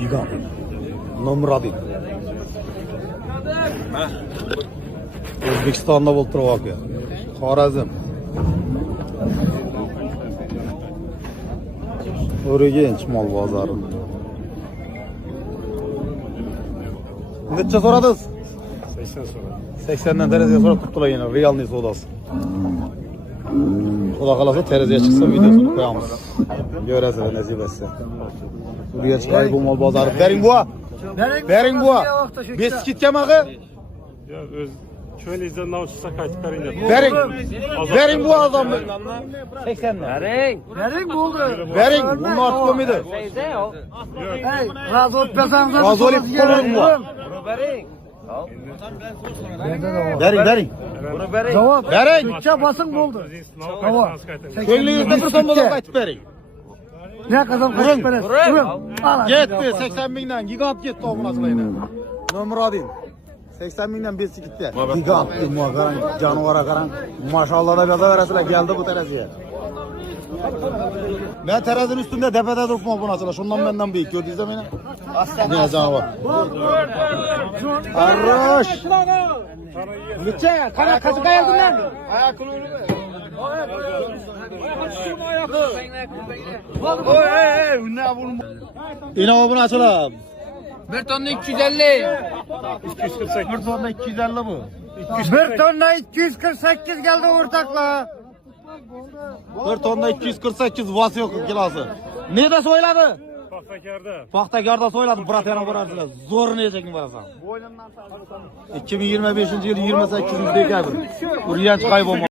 Gigant. Nomradin. O'zbekistonda bo'lib turibdi. Xorazm. O'rganch mol bozori. Necha so'radingiz? 80 so'ra. 80dan teraziga so'rab turibdilar yana realniy savdosi. Xudo xolasa teraziga chiqsa videosini qo'yamiz. Ko'rasizlar nasib etsa. Burga chiqay bu mol bozori. Bering bu. Bering bu. Beskitkamag'i? Ya o'z cho'lingizdan navchisa qaytib beringlar. Bering. Bering bu odamni. 80 dan. Bering bo'ldi. Bering. Buni ortib bo'lmaydi. Hey, razot bersangiz. Razolib qo'ying bu. Bering. Bering. Javob. Bering. Necha bosing bo'ldi? Javob. Ko'nglingizda bir so'm bo'lib qaytib bering. Ne qadam qaytib berasiz? Uring. Ketdi 80 mingdan gigant ketdi obunachilarga. Nomradin. 80 mingdan besi gitti. Gigant qarang, jonivora qarang. Mashallah deb yozaverasizlar, keldi bu teraziga. Ben terazinin üstünde tepede durma obunachilar. Shundan mendan büyük gördünüz meni? Ne canavor. Arroş. Necha? Qana qazib qayerdilar? İna obunachilar. Bir tonna 250. 248. Bir tonna 250 bu. Bir tonna 248 geldi ortaklar. Bir tonna 248 vas yok kilosu. Neda so'yladi? Paxtakarda. Paxtakarda so'yladi, brat yana borasizlar. Zo'r nechaga borasan? 2025-yil 28 dekabr. Urganch qaybom